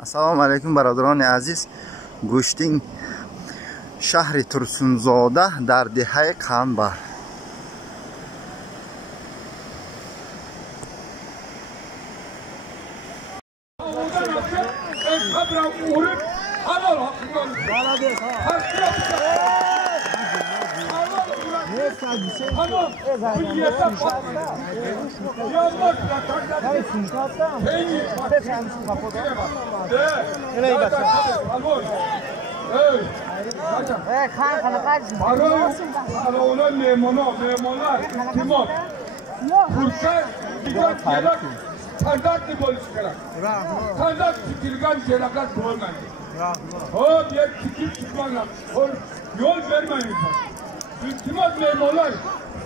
Assalomu alaykum barodaroni aziz. Go'shting shahri Tursunzoda dar dehai Qanbar. Yol vermeyin. İltimas memurlar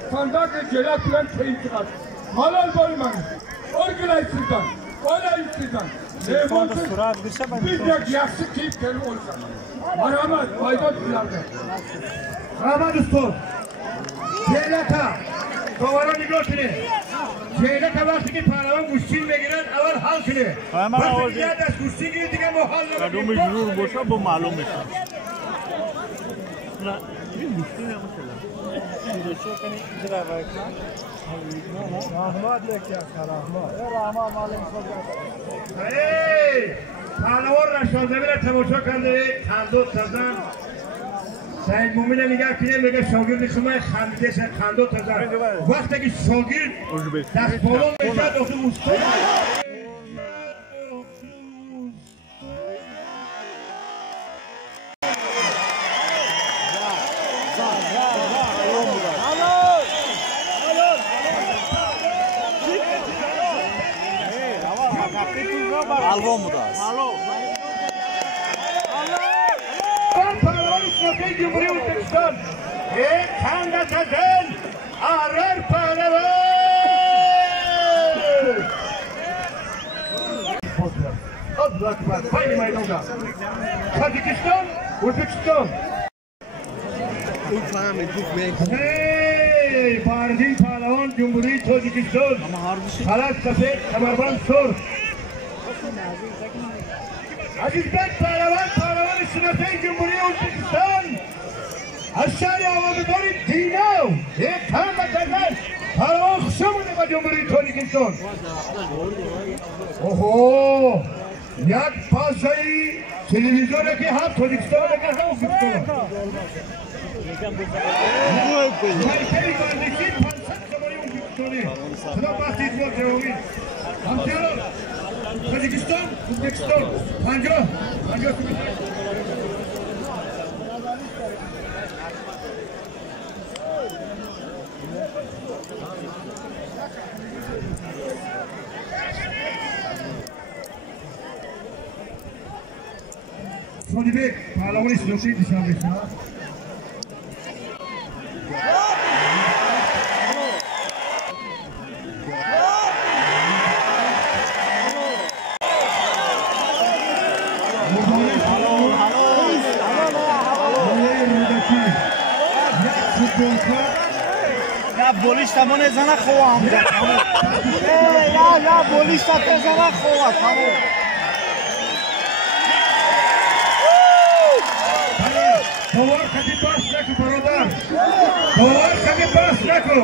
standart celal plan teyin çıkar. Halal bölmeyin. Organizasından, olayısından. Memurlar bir de yaksı keyif gelin olsa. Merhamet, fayda duyardı. Merhamet usta. Celata. Kovara nigosunu. Celata vakti ki paravan kuşçin begiren evvel halkını. Vakti ki yadaz kuşçin gibi diye muhalleme. Kadımı yürür boşa bu malum mesela. پهلوان رشازه میره تماشا کرده خندو تزن سعید مومن نگاه کنه میگه شاگرد شما خنده شد خندو تزن وقتی که شاگرد دست بالون میشه داخل مستوی Alvo mu da? Alo. Pehlivan İsmail Cumhuriyet Özbekistan. Khanda Sazen Arar Pehlivan. Allah Akbar. Haydi meydanda. Tacikistan, Özbekistan. Hey, Bardin Pehlivan Cumhuriyet Tacikistan. Halat Safed Kamarband Sur. Azizbek Pehlivan Sınıfı Cumhuriyet Özbekistan Aşağıya avamidori Dinav Khanda Sazen Pehlivan Khushamuni Cumhuriyet Tacikistan. Oho yak pasayı televizyona ki ham Tojikiston'a ki ham O'zbekiston'a. Markaziy kardeşlik fansat zamanı O'zbekiston'a. Şuna bahsiz var cevabı. Hamşehrilar, Tojikiston, O'zbekiston, Panjob. Sonibek, Pehlivan İsmail dışarıda. Ya boliş tamone zana khoam da. Ya boliş ta zana khoa tamam. Tovar kati bas nakı barodar. Tovar kati bas nakı.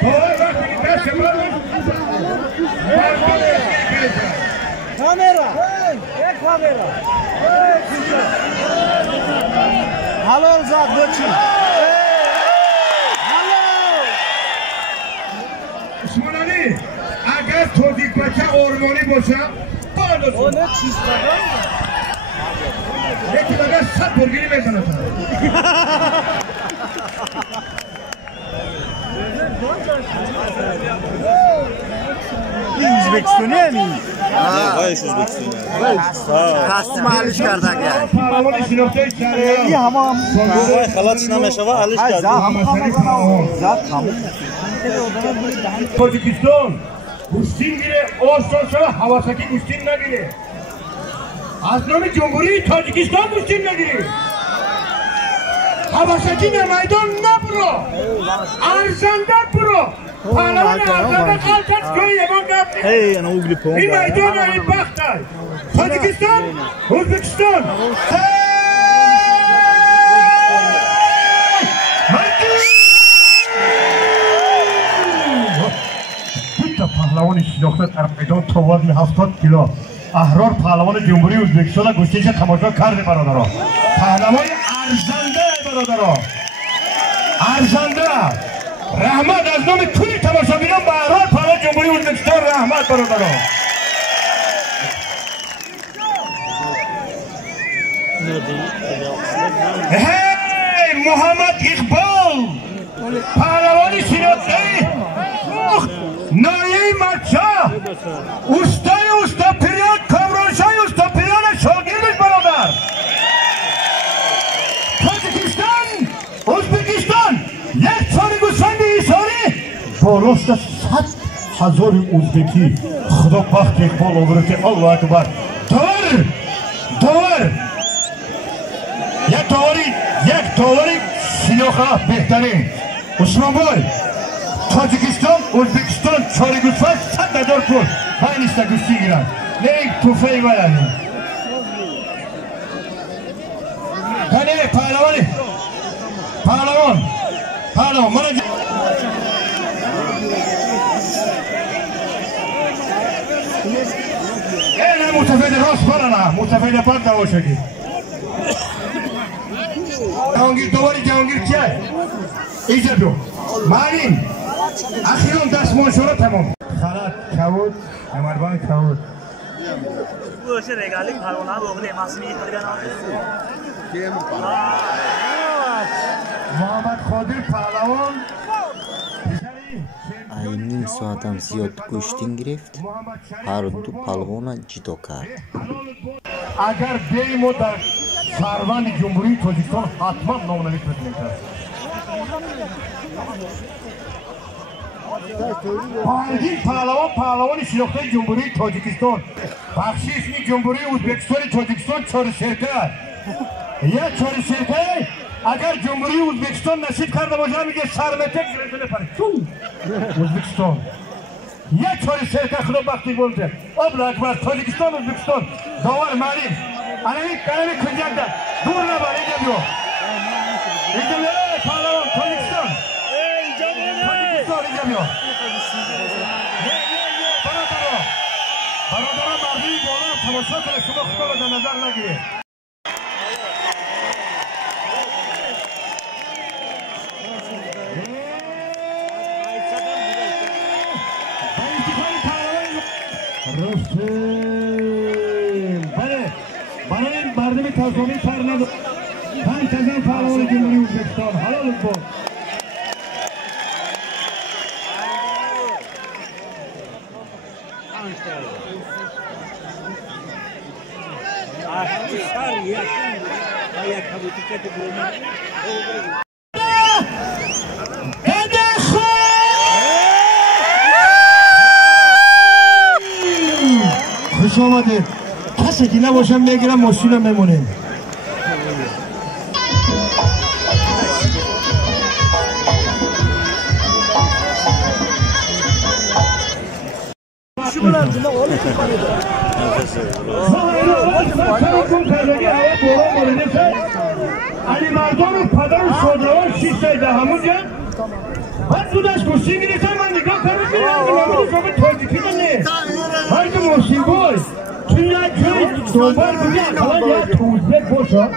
Tovar vakti kaç yapar? Kamera. Kamera. Halol zat boçun. Osmanali, agar Tojikbacha o'rmoni bo'lsa, Onu çizmeden mi? lekin agar sat burgini mesanata. O'zbekiston yani. G'oyish O'zbekiston. Qasdi malish kardan ya. Pehlivan ishtirokida İyi hamam. Voy xalat shinamash va alish Ay kardi. zat hamam. Tojikiston Gustin gire Ostonsa ve Havasaki Gustin ne gire. Aslında Cumhuriyet Tacikistan Gustin ne gire. Havasaki ne meydan ne bro. Arzanda bro. Pehlivan arzanda kalacak köy yaman kaptı. Hey ana ugli pon. Bir meydan ayıp baktay. Tacikistan Tojikiston, O'zbekiston. bitta pahlavon ishloqda در میدان تا وزن 70 کیلو احرار پهلوان جمهوری ازبکستان گشتیش تماشا کرده برادرها. پهلوان ارزنده برادرها، ارزنده. رحمت از نام کلی تماشاگران به احرار پهلوان جمهوری ازبکستان رحمت برادرها. هی محمد اقبال پهلوان شناخته نایه مدشاه استا پیریان کامرانشای استا پیریان شاگردش برادر. تاجیکستان ازبکستان یک سال گوسفند ایسانی بالاست 100,000 ازبکی. خدا بخت اقبال آورده. الله اکبر. داور یک داوری شناخته بهترین عثمان بای تاجیکستان ازبکستان چاری گوسفند 100,000 پول پایینسته گوشتی گیرن. نه یک توفهی باید کنه پهلوان من اینه متفید راست برنه متفید پرد دواشگی جهانگیر چیه؟ ایجا بیو معنی اخیران دستمان شورا تمام خلط کود امربان کود باشه رگالی پروانه بوده ماسمی محمد خادر پهلوان ayning soatam ziyod go'shtin گرفت. هر دو پهلوان جدا کرد. اگر بیاییم و در سروند جمهوری تاجیکستان حتما نامنویس بکنیم کرد. پایگین پهلوان شناخته جمهوری تاجیکستان بخشی اسمی جمهوری ازبکستان تاجیکستان چهارسرته یا چهارسرته اگر جمهوری ازبکستان نصیب کرده باشه میگه سرمتک گرفته بپره ازبکستان یا چهارسرته خدا بختی بولده. الله اکبر. تاجیکستان ازبکستان داور معلم کلمه کنجد ده دور نبر. اینجا بیو پهلوان تاجیکستان اینجا بیو برادران مردمی بالا تماشا کنه. شما خدا رو در نظر نگیره. برای مردم تازمی پر نداره. 5,000 پهلوان جمهوری ازبکستان حلال بود. خوش آمده. کسی که نباشم میگیرم ماشینم میمونیم. علی مردان و پدر و شادروان 6 سایده همون جد بعد تو دست گوشتی میریسن. من نگاه کرده که نمید شما تاجیکی منه هر که موسیقی بای توی یک جای دوبار بگه اقلا یا توزبک باشا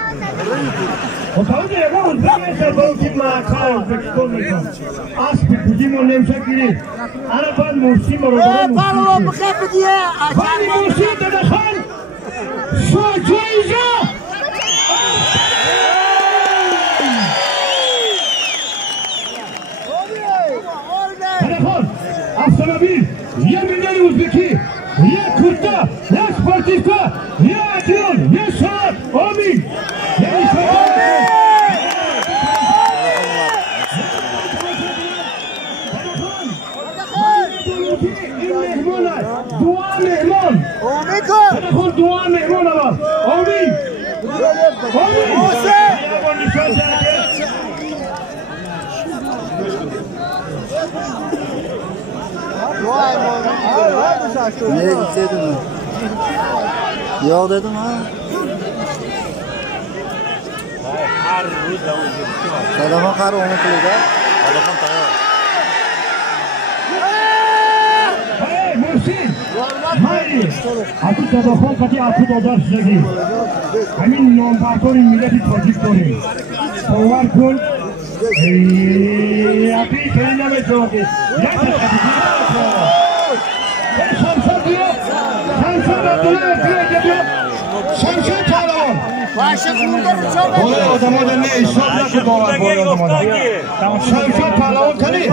خطاو دیگه ازبک میشه با که معکار ازبکستان میشن اسبی کجی ما نمیشه گیری. انا بعد موسیقی مرادران موسیقی بعد موسیقی دادخان شو جایزه افسانابی یه میلیون ازبکی یه کرده یه سپارتیستا یه اتیان یه شهر آمین یه شهر این مهمان هست دعا مهمان آمین دعا مهمان هست آمین Nereye gitseydin mi? yo'q dedim ha. Har ro'z davom etdi. Sadaxon qari unutildi. Sadaxon tayyor. Muhsin! Haydi! Akut Sadaxon qati akut odar sizagi. Hamин nombartori millati Tojikistoni. Povar kul. Api kelina mesoki. Shamshod diyor. Shamshod Abdullayev diyor. Shamshod Palon. Bola odamlar ne hisobla qo'yar bola odamlar. Shamshod Palon qani?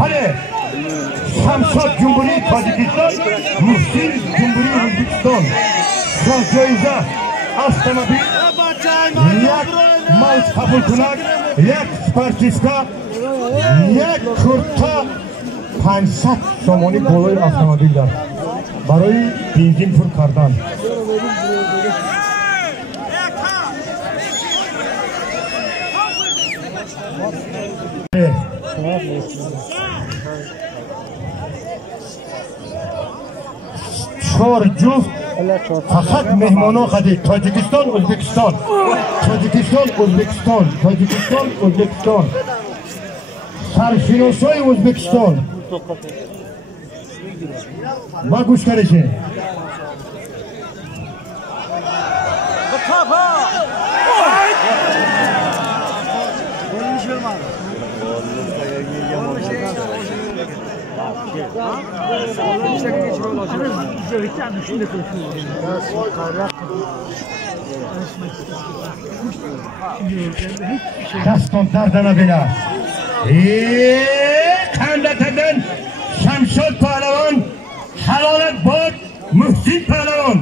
Hadi. Shamshod Cumhuriyet Tojikiston, Muhsin Cumhuriyet O'zbekiston. Son joyda avtomobil, yak maut qabul kunag, yak sportchiska, yak kurta 500 somoni bo'lay avtomobillar. Baroy benzin pul kardan. Chor juft faqat mehmonon qadi Tojikiston O'zbekiston. Tojikiston O'zbekiston. Tojikiston O'zbekiston. Sarfinosoy O'zbekiston. Va gush karishi. Daston dardana bela. Qandatadan Shamshod Palvon, halolat bod Muhsin Palvon.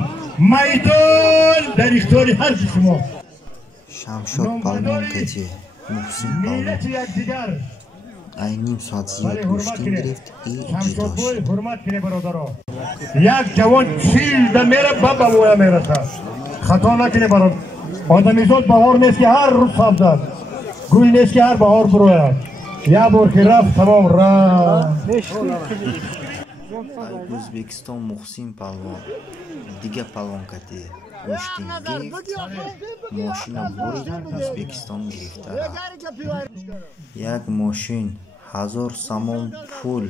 Maydon dar ixtiyori har shuma. Shamshod Palvon kachi Muhsin Palvon. Aynim soat ziyod go'shtin girift jidosh. Hurmat kine barodaro. Yak javon childa mera baba moya merasa. Xato nakine barod. Odamizod bahor neski har roz sabzat. Gul neski har bahor buroyad. Ya borki raf tamom ra. O'zbekiston Muhsin Palvon. Diga Palvon kati go'shtin girift. Mashina burid O'zbekiston giriftara. Yak moshin 1000 somon pul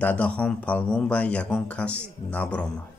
Dadaxon Palvon ba yagon kas nabромад.